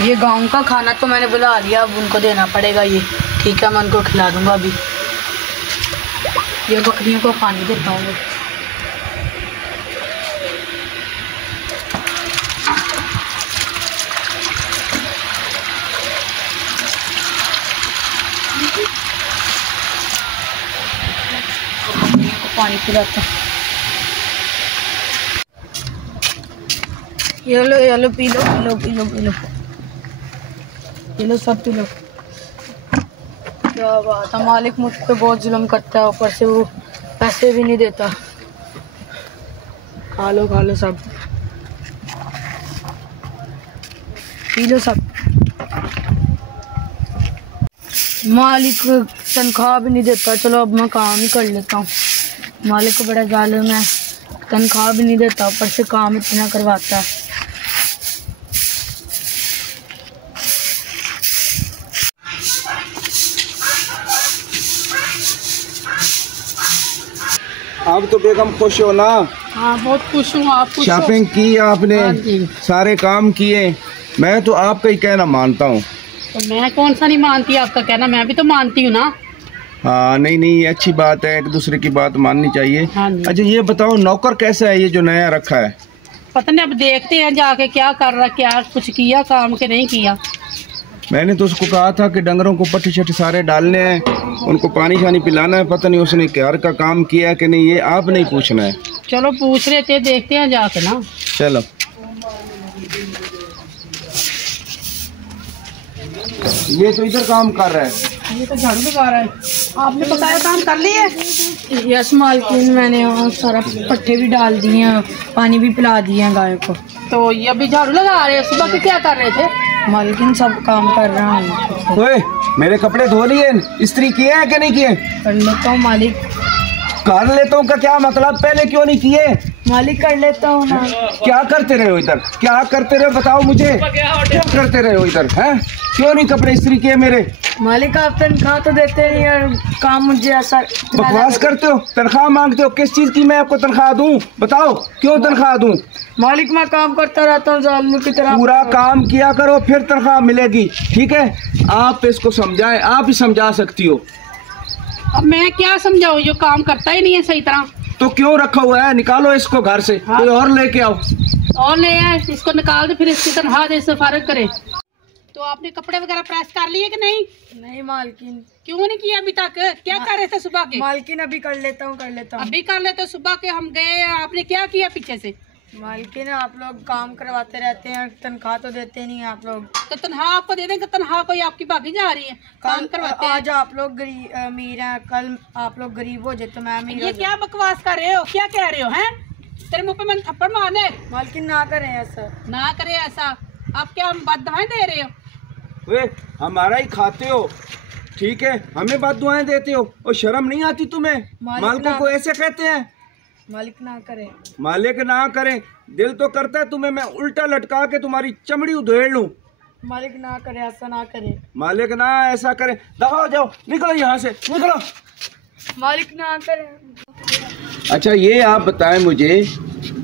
ये गांव का खाना तो मैंने बुला लिया, अब उनको देना पड़ेगा ये। ठीक है, मैं उनको खिला दूंगा अभी। ये बकरियों को पानी देता हूँ। पानी पिलाता हूँ। ये लो P low P low P low P low, ये लो सब पी लो। क्या बात है, मालिक मुझ पे बहुत जुल्म करता है, ऊपर से वो पैसे भी नहीं देता। खा लो सब, पी लो सब। मालिक तनख्वाह भी नहीं देता। चलो अब मैं काम ही कर लेता हूँ। मालिक को बड़ा जालिम है, तनख्वाह भी नहीं देता, ऊपर से काम इतना करवाता है। आप तो बेगम खुश हो ना? हाँ बहुत खुश हूँ। आप खुश हो? शॉपिंग की आपने? हाँ, सारे काम किए। मैं तो आपका ही कहना मानता हूँ। तो मैं कौन सा नहीं मानती आपका कहना, मैं भी तो मानती हूँ ना। हाँ नहीं अच्छी बात है, एक दूसरे की बात माननी चाहिए। हाँ, अच्छा ये बताओ, नौकर कैसा है ये जो नया रखा है? पता नहीं, अब देखते हैं जाके क्या कर रहा, क्या कुछ किया काम के नहीं किया। मैंने तो उसको कहा था कि डंगरों को पट्टी शट्टी सारे डालने हैं, उनको पानी शानी पिलाना है। पता नहीं उसने घर का काम किया कि नहीं, ये आप नहीं पूछना है। चलो पूछ रहे थे, देखते हैं जाके ना। चलो ये तो इधर काम कर रहा है, ये तो झाड़ू लगा रहा है। आपने बताया काम कर लिया? यस मालकिन, मैंने सारा पट्टे भी डाल दिए हैं, पानी भी पिला दिए हैं गाय को। तो ये अभी झाड़ू लगा रहे हैं? सुबह के क्या कर रहे थे? मालकिन सब काम कर रहा हूँ। ओए मेरे कपड़े धो लिए, इस्त्री किए हैं कि नहीं किए? कर लेता हूँ मालिक। कर लेता हूँ का क्या मतलब? पहले क्यों नहीं किए? मालिक कर लेता हूँ ना। क्या करते रहे हो इधर? क्या करते रहे बताओ मुझे, क्या करते रहे हो इधर? हैं क्यों नहीं कपड़े इस्त्री किए मेरे? मालिक आप तनख्वाह तो देते नहीं और काम मुझे ऐसा। बकवास करते हो, तनख्वाह मांगते हो। किस चीज की मैं आपको तनख्वाह दूं? बताओ क्यों तनख्वाह दूं? मालिक मैं काम करता रहता हूँ जालिम की तरह। पूरा काम किया करो फिर तनख्वाह मिलेगी, ठीक है? आप इसको समझाएं, आप ही समझा सकती हो। अब मैं क्या समझाऊँ, जो काम करता ही नहीं है सही तरह। तो क्यों रखा हुआ है? निकालो इसको घर से। हाँ। कोई और लेके आओ। और ले आए, इसको निकाल दे, फिर इसकी तनख्वाह दे, इससे फारिग करे। तो आपने कपड़े वगैरह प्रेस कर लिए कि नहीं? नहीं मालकिन। क्यों नहीं किया अभी तक? क्या कर रहे थे सुबह के? मालकिन अभी कर लेता हूँ अभी कर लेते। सुबह के हम गए, आपने क्या किया पीछे से? मालकिन आप लोग काम करवाते रहते हैं, तनख्वाह तो देते नहीं आप लोग। तो तनख्वाह आपको दे देंगे, तनख्वाह कोई आपकी भागी जा रही है? काम करवाते हैं। आज आप लोग अमीर हैं, कल आप लोग गरीब हो जाए तो मैं अमीर। ये क्या बकवास कर रहे हो, क्या कह रहे हो? हैं तेरे मुँह पे मैंने थप्पड़ मारने? मालकिन ना करें ऐसा, ना करें ऐसा। आप क्या हम बददुआएं दे रहे हो? वे हमारा ही खाते हो, ठीक है? हमें बददुआएं देते हो और शर्म नहीं आती तुम्हें? मालिकों को ऐसे कहते हैं? मालिक ना करे, मालिक ना करें। दिल तो करता है तुम्हें मैं उल्टा लटका के तुम्हारी चमड़ी उधेड़ लूं। मालिक ना करे, ऐसा ना करे। मालिक ना ऐसा करे। दफा हो जाओ, निकलो यहाँ से, निकलो। मालिक ना करे। अच्छा ये आप बताएं मुझे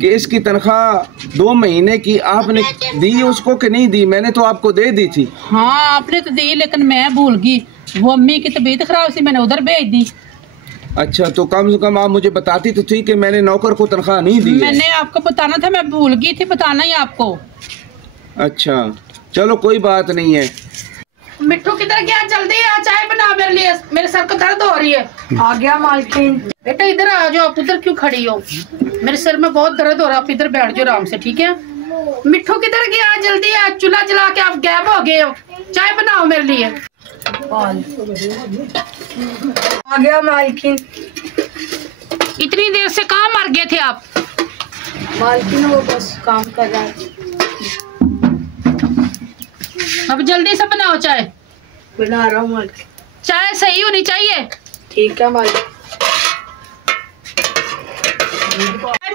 कि इसकी तनख्वाह 2 महीने की आपने दी उसको कि नहीं दी? मैंने तो आपको दे दी थी। हाँ आपने तो दी, लेकिन मैं भूल गई। वो अम्मी की तबीयत खराब थी, मैंने उधर भेज दी। अच्छा तो कम से कम आप मुझे बताती तो ठीक है, मैंने नौकर को तनख्वाह नहीं दी। मैंने आपको बताना था, मैं भूल गई थी बताना ही आपको। अच्छा चलो कोई बात नहीं है। मिट्टू किधर गया? जल्दी आ, चाय बना मेरे लिए, मेरे सर को दर्द हो रही है। आ गया मालकिन। बेटा इधर आ जाओ, आप उधर क्यों खड़ी हो? मेरे सर में बहुत दर्द हो रहा है, आप इधर बैठ जाओ आराम से, ठीक है? मिट्टू किधर गया? जल्दी आ, चूल्हा जला के आप गायब हो गए हो। चाय बनाओ मेरे लिए। आ गया मालकिन। इतनी देर से कहाँ मर गए थे आप? मालकिन वो बस काम कर रहा है। अब जल्दी से बनाओ चाय। बना रहा हूँ मालकिन। चाय सही होनी चाहिए। ठीक है मालकिन।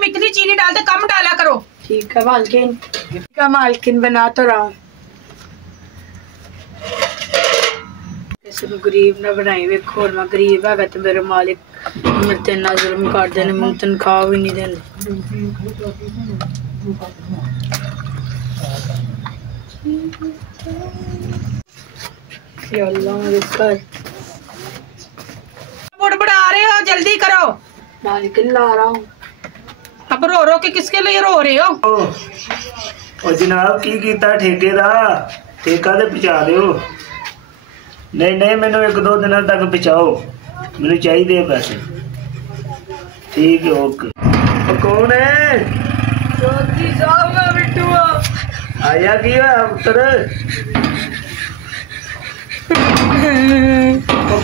इतनी चीनी डालते कम डाला करो। ठीक है मालकिन। ठीक है मालकिन, बना तो रहा हूँ। गरीब ना बनाई वेखो, और मैं गरीब है तो मेरे मालिक मेरे ते ना जुल्म कर देने, मैं तनख्वाह भी नहीं देंगे। बुड़बुड़ा रहे हो, जल्दी करो। मालकिन ला रहा हूँ। अब रो रो के किसके लिए रो रहे हो? और जनाब की कीता ठेके दा ठेका ते पहुँचा दियो। नहीं नहीं मैनू 1-2 दिन तक पहुँचाओ, मैनू चाहिए पैसे। ठीक है ओके। कौन है? चौधरी साहब मैं बिट्टू आया की है पुत्र?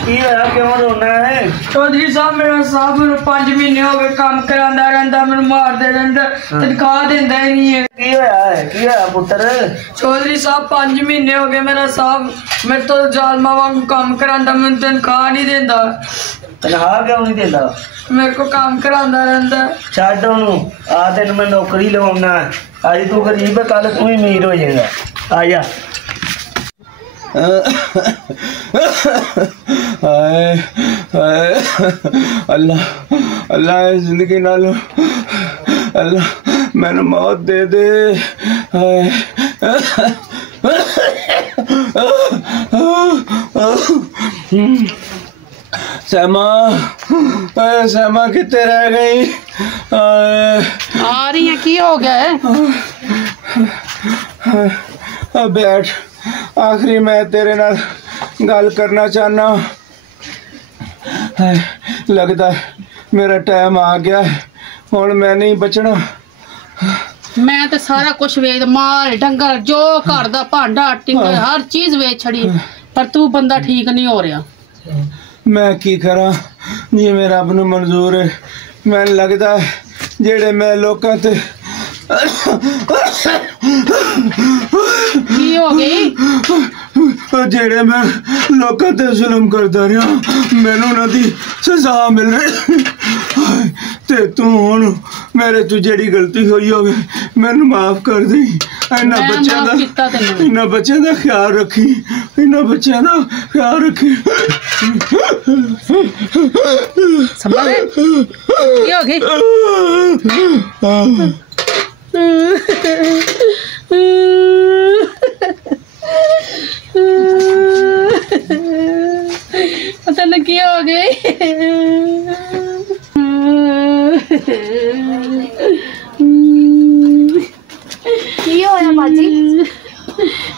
की है क्यों रोना है? चौधरी साहब मेरा साहब 5 महीने हो गए काम करांदा रहंदा, मैनू मारदे रहंदा, तनख्वाह देंदा ही नहीं है। की है पुत्र? चौधरी साहब 5 महीने हो गए मेरा साहब मेरे तो जालमा वांगू काम करांदा, मैनू तनख्वाह नहीं देंदा। तनख्वाह क्यों नहीं देता? मेरे को काम करांदा रहंदा। छड्ड ओनू, आ तेन मैं नौकरी लवाउना। अज तू गरीब है, कल तू ही अमीर हो जाएगा। आ जा। हाय हाय अल्लाह अल्लाह जिंदगी ना लो, अल्लाह मैंने मौत दे दे। हाय सैमा, सैमा कितने रह गई? आ रही है, की हो गया है? बैठ, आखिरी मैं तेरे नाल गल करना चाहना। लगता है मेरा टाइम आ गया, हुण मैं नहीं बचना। मैं तो सारा कुछ वेच, माल डंगर जो घर दा भांडा टिंगर हर चीज वेच छड़ी, पर तू बंदा ठीक नहीं हो रहा। मैं की करा, जिवें रब नूं मंजूर है। मैनूं लगदा है जेड़े मैं लोकां ते की हो गई? जेड़े मैं लोकां ते जुल्म करदा रहा, मैनूं उन्हां दी सज़ा मिल रही। ते तू हुण मेरे तू जेड़ी गलती होई होवे मैनूं माफ कर दे। इन्हां बच्चों दा ख्याल रखी, इन्हां बच्चों दा ख्याल रखी। की हो गई? पता नहीं क्या हो गई।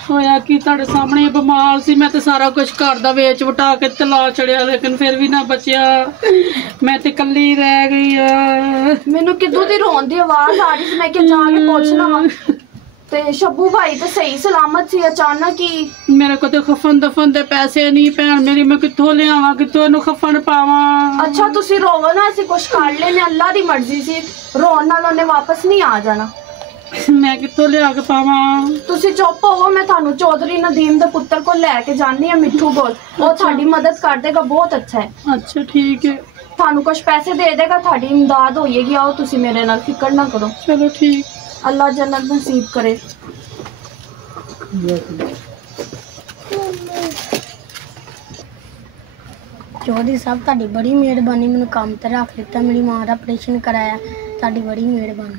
होया कि तुहाडे सामने बीमार सी, मैं तो सारा कुछ घर दा वेच वटा के तला छड़िया, लेकिन फिर भी ना बचिया। मैं तो कल्ली रह गई। मैनू किदों दी रोन दी आवाज आ रही सी, मैं क्या जाके पूछना वा। ते शब्बू भाई तो सही सलामत सी, अचानक ही मेरे को तो खफन दफन दे पैसे नहीं, भैन मेरी मैं कित्थों लियावां, कित्थों इहनूं खफन पावां। अच्छा तुसी रोवो ना, असीं कुछ कर लेने, अल्लाह दी मर्जी सी। रोन नाल उन्हें वापस नहीं आ जाना। मैं कित्थों लिया के पावां? तुसी चुप होवो, मैं थानू चौधरी नदीम दे पुत्तर को लैके जानी है, मिठू कोल। वो थाडी मदद कर देगा, बहुत अच्छा है। अच्छा ठीक है, थानू कुछ पैसे दे देगा, थाडी इमदाद होएगी। आओ तुसी मेरे नाल, फिक्र ना करो। चलो ठीक। अल्लाह जन्नत नसीब करे। चौधरी साहब ਤੁਹਾਡੀ बड़ी मेहरबानी, मैंने काम ਤੇ ਰੱਖ ਲਿੱਤਾ, मेरी मां ਦਾ ऑपरेशन कराया, ਤੁਹਾਡੀ बड़ी मेहरबानी।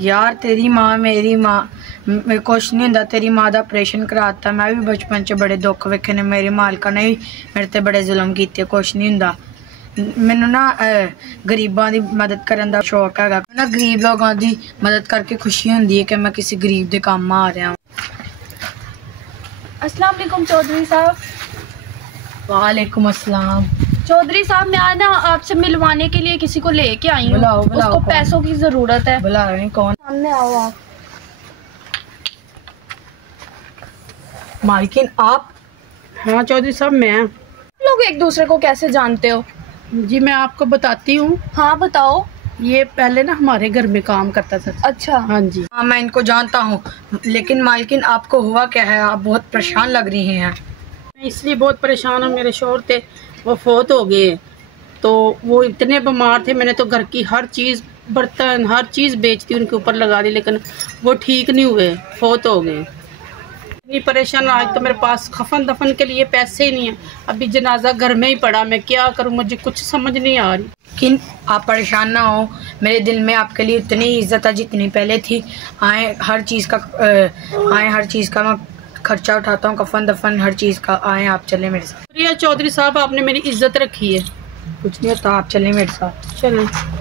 यार तेरी माँ मेरी माँ कुछ नहीं होंदा, तेरी माँ का ऑपरेशन कराता। मैं भी बचपन च बड़े दुख वेखे ने, मेरी मालका ने भी मेरे ते बड़े जुल्म किए। कुछ नहीं होंदा, मैनू ना गरीबां दी मदद करन दा शौक है ना। गरीब लोगों की मदद करके खुशी होंदी है कि मैं किसी गरीब दे काम आ रहा हूँ। अस्सलाम वालेकुम चौधरी साहब। वालेकुम अस्सलाम। चौधरी साहब मैं ना आपसे मिलवाने के लिए किसी को लेके आई हूँ, उसको पैसों की जरूरत है। बुला रहे हैं, कौन? सामने आओ आप। मालकिन आप? हाँ चौधरी साहब मैं। लोग एक दूसरे को कैसे जानते हो? जी मैं आपको बताती हूँ। हाँ बताओ। ये पहले ना हमारे घर में काम करता था। अच्छा हाँ जी। हाँ मैं इनको जानता हूँ, लेकिन मालकिन आपको हुआ क्या है? आप बहुत परेशान लग रही हैं। मैं इसलिए बहुत परेशान हूँ, मेरे शौहर थे वो फोत हो गए, तो वो इतने बीमार थे, मैंने तो घर की हर चीज़ बर्तन हर चीज़ बेचती उनके ऊपर लगा दी, लेकिन वो ठीक नहीं हुए, फोत हो गए। इतनी परेशान, आज तो मेरे पास खफन दफन के लिए पैसे ही नहीं है। अभी जनाजा घर में ही पड़ा, मैं क्या करूँ, मुझे कुछ समझ नहीं आ रही। लेकिन आप परेशान ना हो, मेरे दिल में आपके लिए इतनी इज्जत है जितनी पहले थी। आए हर चीज़ का मैं खर्चा उठाता हूँ, कफन दफन हर चीज़ का। आए आप चले मेरे साथ। प्रिया चौधरी साहब, आपने मेरी इज्जत रखी है। कुछ नहीं होता, आप चले मेरे साथ। चलें।